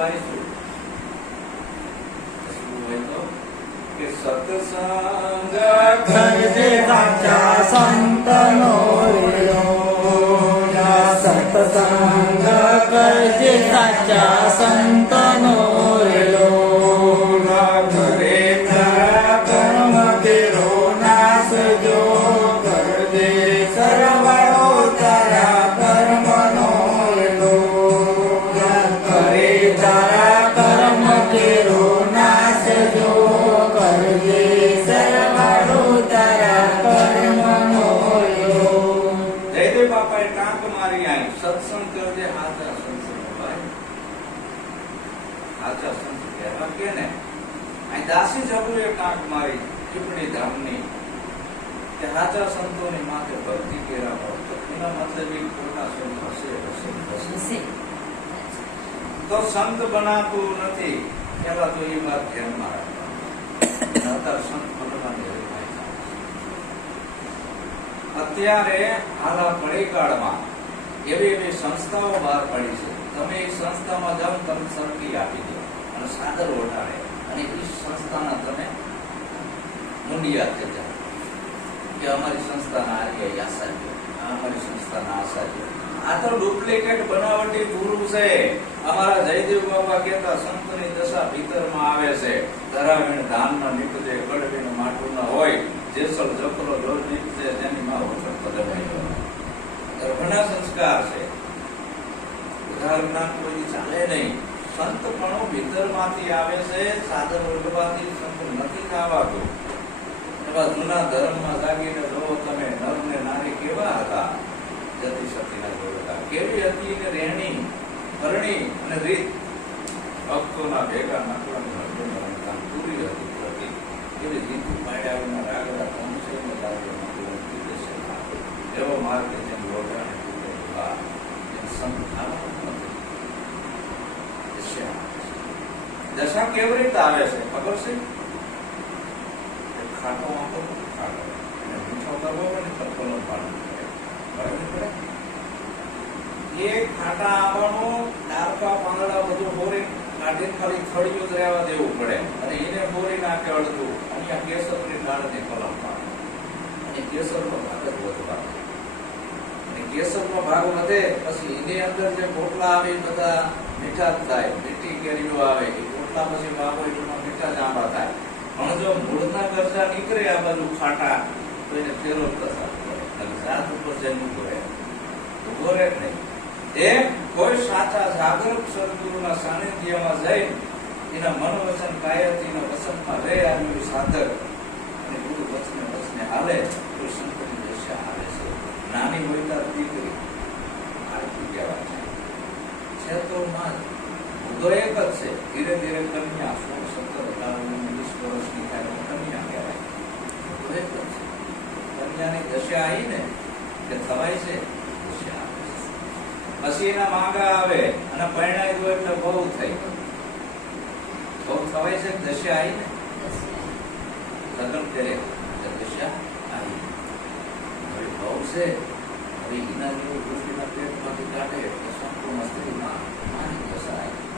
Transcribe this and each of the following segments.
ઉપાય શું હોય તો કે સત્સંગ કરજે સાચા સંતનો સત્સંગ કરજે સાચા કહેવા કે ને અહીં દાસી જબુએ કાંક મારી ચૂંટણી ધામની કે હાચા સંતોની માથે ભક્તિ કેરા હોય એના મતલબ એ ખોટા સંત હશે હશે હશે. તો સંત બનાતું નથી એવા તો એ વાત ધ્યાનમાં રાખવા અત્યારે સંત બનવાની. અત્યારે હાલા પડીકાળમાં એવી એવી સંસ્થાઓ બહાર પડી છે. તમે એ સંસ્થામાં જાઓ તમે તમને સરકી આપી દે. અને સાદર ઓઢાડે અને એ સંસ્થાના તમે મુંડિયા કરતા કે અમારી સંસ્થાના આર્ય આચાર્ય અમારી સંસ્થાના આચાર્ય આ તો ડુપ્લિકેટ બનાવટી ગુરુ છે. અમારા જયદેવ બાબા કહેતા, સંતની દશા ભીતરમાં આવે છે. ધરાવીણ ધામના નીકળે કડવીણ માટું ન હોય. જેસલ જકલો જોર નીકળે તેની માં વચન પદવાઈ ગર્ભના સંસ્કાર છે. ઉદાહરણ કોઈ ચાલે નહીં. સંત ભીતર ભીતરમાંથી આવે છે સાદર વર્ગમાંથી સંત નથી ખાવાતો. એવા જૂના ધર્મમાં જાગીને જોવો તમે નર ને નારી કેવા હતા? જતી સતીના જોડતા કેવી હતી ને રહેણી કરણી અને રીત? ભક્તોના ભેગા નાખવાની પૂરી હતી પ્રતિ એવી રીતુ પાડ્યા રાગડા કંસે લાગે એવો માર્ગ જેમ તૂટે સંત નથી. દશા દશા કેવી રીતે આવે છે? ખબર છે? ખાટો વાંકો ખાટો. મીઠો કરવો પાડવું પડે બરાબર પડે એ ખાટા આંબાનું ડાળકા પાંદડા બધું બોરી કાઢીને ખાલી થળિયું જ રહેવા દેવું પડે. અને એને બોરી નાખે અડધું. આ કેસરની ડાળને કલમ પાડે અને કેસરનો ભાગ જ વધવા ભાગ વધે, પછી એની અંદર જે પોટલા આવે બધા મીઠા જ થાય, મીઠી કેરીઓ આવે, એ પછી વાવો એમાં મીઠા જ થાય. પણ જો મૂળના કરતા નીકળે આ બાજુ ખાટા, તો એને ફેરો જાત ઉપર જે મૂકો એ ઊભો રહે નહીં. એમ કોઈ સાચા જાગૃત સદગુરુના સાનિધ્યમાં જઈ, એના મન વચન કાયતીના વસંતમાં રહે આવ્યું સાધક. અને ગુરુ વચને વચને હાલે કોઈ સંતની દશા આવે છે. નાની હોય ત્યાં દીકરી આરતી કહેવાય છે છે તો માં મુદ્દો એક જ છે, ધીરે ધીરે કન્યા સોળ સત્તર અઢાર વીસ વર્ષની થાય તો કન્યા કહેવાય. મુદ્દો એક જ છે. કન્યાની દશા આવીને કે થવાય છે. પછી એના માંગા આવે અને પરિણામ ગયો એટલે બહુ થઈ બહુ થવાય છે, દશા આવી ને? લગ્ન કરે દશા આવી હવે બહુ છે, હવે એના જેવું દૃષ્ટિના પેટમાંથી કાઢે એટલે સંપૂર્ણ સ્ત્રીમાં માની દશા આવી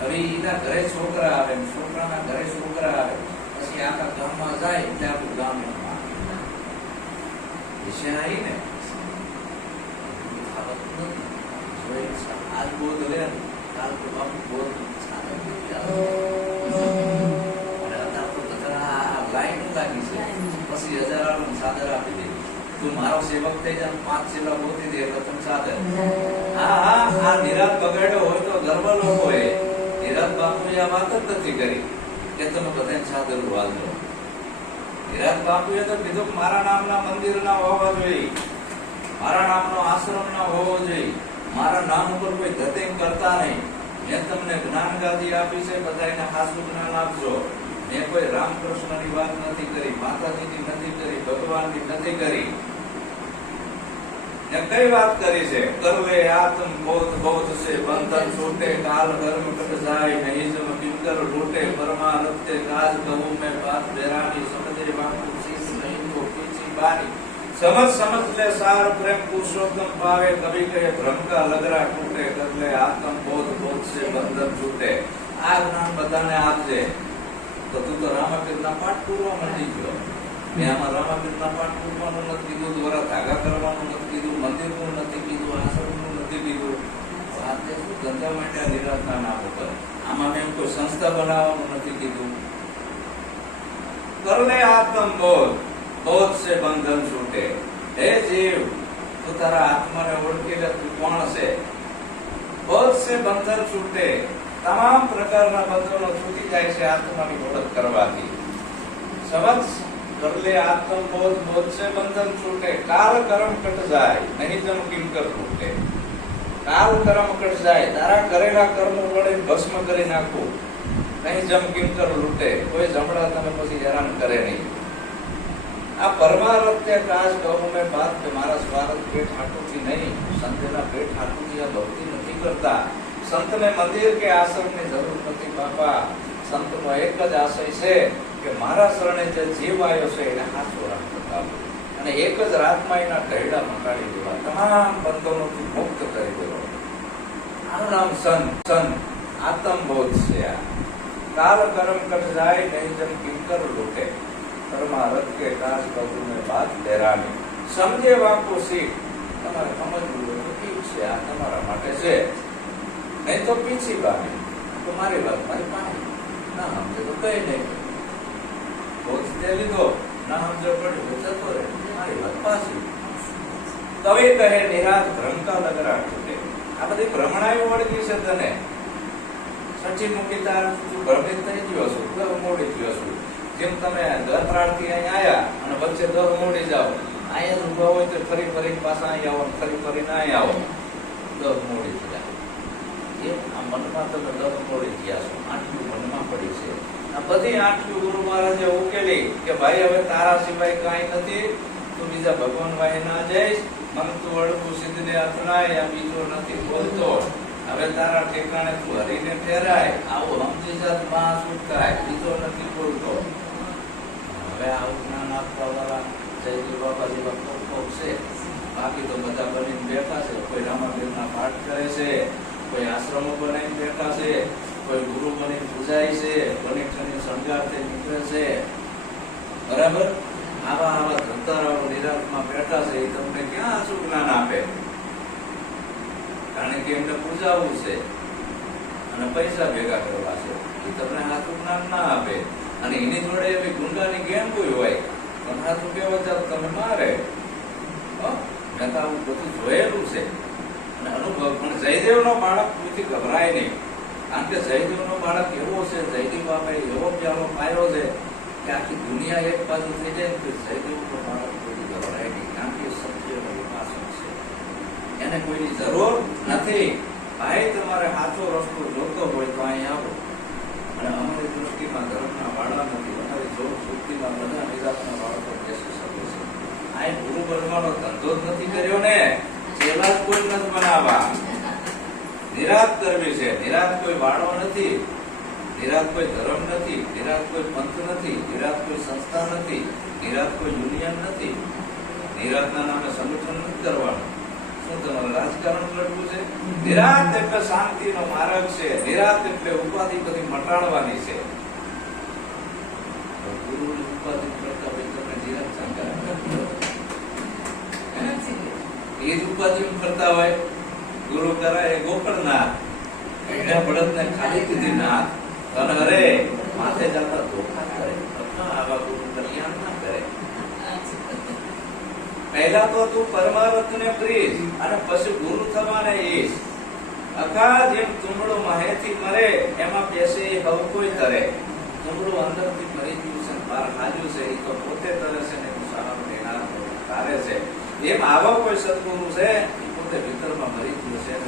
હવે એના ઘરે છોકરા આવે છોકરાના ઘરે છોકરા આવે, પછી આખા ગામમાં જાય એટલે આપણું ગામ એમ પછી હજારાનું સાદર આપી દે. તું મારો સેવક થઈ જા પાંચ સેવા ગોતી દે એટલે સાદર. હા હા નિરાત બગાડ્યો હોય તો ગર્વ લોકોએ બાપુએ આ વાત જ નથી કરી કે તમે બધાને સાદર વાંધો નિરાત બાપુએ તો કીધું મારા નામના મંદિર ના હોવા જોઈએ. મારા નામનો આશ્રમ ના હોવો જોઈએ. મારા નામ ઉપર કોઈ ધતિંગ કરતા નહીં. મેં તમને જ્ઞાન ગાદી આપી છે બધા એને ખાસું જ્ઞાન આપજો. મેં કોઈ રામકૃષ્ણની વાત નથી કરી, માતાજીની નથી કરી, ભગવાનની નથી કરી. ને કઈ વાત કરી છે? કરવે આત્મ બોધ બોધ છે બંધન છૂટે, કાલ કર્મ કટ જાય નહીં જમ કિંકર લૂટે પરમાનંદે કાજ કહું મેં વાત બેરાની સમજે બાપુ, શીશ નહીં તો પીછી બારી. સમજ સમજ લે સાર, પ્રેમ પુરુષોત્તમ પાવે, કવિ કહે ભ્રમ કા લગરા તૂટે એટલે આત્મ બોધ બોધ છે બંધન છૂટે. આ જ્ઞાન બધાને આપજે. તો તું તો રામકૃષ્ણ પાઠ પૂરવા માંડી ગયો. ઓળખી તું કોણ છે? બોધ છે બંધન છૂટે. તમામ પ્રકારના બંધનો છૂટી જાય છે આત્માની ઓળખ કરવાથી. સમજ? લે આત્મ બોધ બોધ સે બંધન છૂટે. કાલ કર્મ કટ જાય, નહીં તમ કિંકર છૂટે કાલ કર્મ કટ જાય, તારા કરેલા કર્મ વડે ભસ્મ કરી નાખો. નહીં જમ કિંકર લૂટે, કોઈ જમડા તમે પછી હેરાન કરે નહીં. આ પરમારત્ય કાજ કહું મેં બાદ કે મારા સ્વાર્થ પેટ હાટુથી નહીં, સંતના પેટ હાટુથી આ ભક્તિ નથી કરતા. સંતને મંદિર કે આશ્રમની જરૂર નથી, બાપા. સંતનો એક જ આશય છે કે મારા શરણે જે જીવ આવ્યો છે એને હાથો રાખ. બતાવો અને એક જ રાતમાં એના ઢૈડા મટાડી દેવા. તમામ બંધનોથી મુક્ત કરી દેવા. આનું નામ સન સન, આત્મબોધ છે આ. કાલ કરમ કટ જાય, નહીં જમ કિંકર લૂટે. પરમારથ કે કાશ કબૂ મેં બાત ડેરાની સમજે વાંકો શીખ. તમારે સમજવું તો ઠીક છે, આ તમારા માટે છે. નહીં તો પીછી બાની તો મારી વાત મારી પાસે ના સમજે તો કઈ નહીં. બોધ તે લીધો ના સમજો પડ્યું. જતો રહે. મારી વાત પાછી. તવે કહે નિરાત ભ્રમતા નગરા આ બધી ભ્રમણાઈ વળગી છે તને. સચિન મૂકી તાર તું ભ્રમિત થઈ ગયો છું દર મોડી ગયો છું જેમ તમે દર પ્રાણથી અહીં આવ્યા અને વચ્ચે દર મોડી જાઓ. અહીંયા ઊભા હોય તો ફરી ફરી પાછા અહીં આવો ફરી ફરી ફરીને અહીં આવો. દર મોડી થયા. એ આ મનમાં તમે દર મોડી ગયા છો. આટલું મનમાં પડી છે. બધી આટલું ગુરુ મહારાજે ઉકેલી કે ભાઈ, હવે તારા સિવાય કાંઈ નથી, તું બીજા ભગવાન વાહે ના જઈશ, મને તું અડકું સિદ્ધને અથડાય બીજો નથી બોલતો. હવે તારા ઠેકાણે તું હરીને ઠેરાય આવું સમજી જાતમાં છૂટકાય બીજો નથી બોલતો. હવે આવું જ્ઞાન આપવા વાળા જયજી બાબા જેવા કોક છે? બાકી તો બધા બનીને બેઠા છે. કોઈ રામાપીરના પાઠ કરે છે, કોઈ આશ્રમો બનાવીને બેઠા છે કોઈ ગુરુ બનીને પૂજાય છે બની ઠની શણગારથી નીકળે છે. બરાબર? આવા આવા ધંધારાઓ નિરાશમાં બેઠા છે, એ તમને ક્યાં શું જ્ઞાન આપે? કારણ કે એમને પૂજાવું છે અને પૈસા ભેગા કરવા છે. એ તમને હાથું જ્ઞાન ના આપે. અને એની જોડે એવી ગુંડાની ગેમ કોઈ હોય તમે હાથું કેવા ચાલ તમે મારે? મેં તો આવું બધું જોયેલું છે. અને અનુભવ પણ જયદેવનો બાળક કોઈથી ગભરાય નહીં. કારણ કે જયદેવનો બાળક એવો છે, જયદેવ બાપાએ એવો પ્યારો પાયો છે કે આખી દુનિયા એક બાજુ થઈ જાય તો જયદેવનો બાળક કોઈથી ગભરાય નહીં કારણ કે સત્યનો ઉપાસક છે. એને કોઈની જરૂર નથી. ભાઈ, તમારે સાચો રસ્તો જોતો હોય તો અહીં આવો. અને અમારી દ્રષ્ટિમાં ધર્મના વાળા નથી અમારી જોર શુદ્ધિમાં બધા નિરાશના બાળકો બેસી શકે છે. આ ગુરુ બનવાનો ધંધો જ નથી કર્યો ને. જેવા જ કોઈ નથી બનાવવા. નિરાત કરવી છે. નિરાત કોઈ વાળો નથી. નિરાત કોઈ ધર્મ નથી. નિરાત કોઈ પંથ નથી. નિરાત કોઈ સંસ્થા નથી. નિરાત કોઈ યુનિયન નથી. નિરાતના નામે સંગઠન નથી કરવાનું. શું તમારે રાજકારણ લડવું છે? નિરાત એટલે શાંતિનો માર્ગ છે. નિરાત એટલે ઉપાધિ બધી મટાડવાની છે. ગુરુની ઉપાધિ કરતા હોય તમને નિરાત શંકા એ જ ઉપાધિ કરતા હોય. ગુરુ કરે ગોકળનાથ. એને બળદને ખાલી કીધી નાથ. માથે જતા ધોખા કરે. આવા ગુરુ કલ્યાણ ના કરે. પહેલા તો તું પરમારથને પ્રીશ અને પછી ગુરુ થવાને ઈશ. અકા જેમ તુમડો માહેથી મરે, એમાં બેસે એ હવ કોઈ તરે. તુંબડું અંદરથી મરી ગયું છે, બહાર હાલ્યું છે, એ તો પોતે તરે છે ને સારા દેનાર તારે છે. એમ આવા કોઈ સદગુરુ છે? એ ભીતરમાં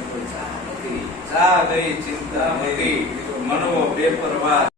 કોઈ ચા નથી. ચા ગઈ ચિંતા મનો મનવો બેપરવાહ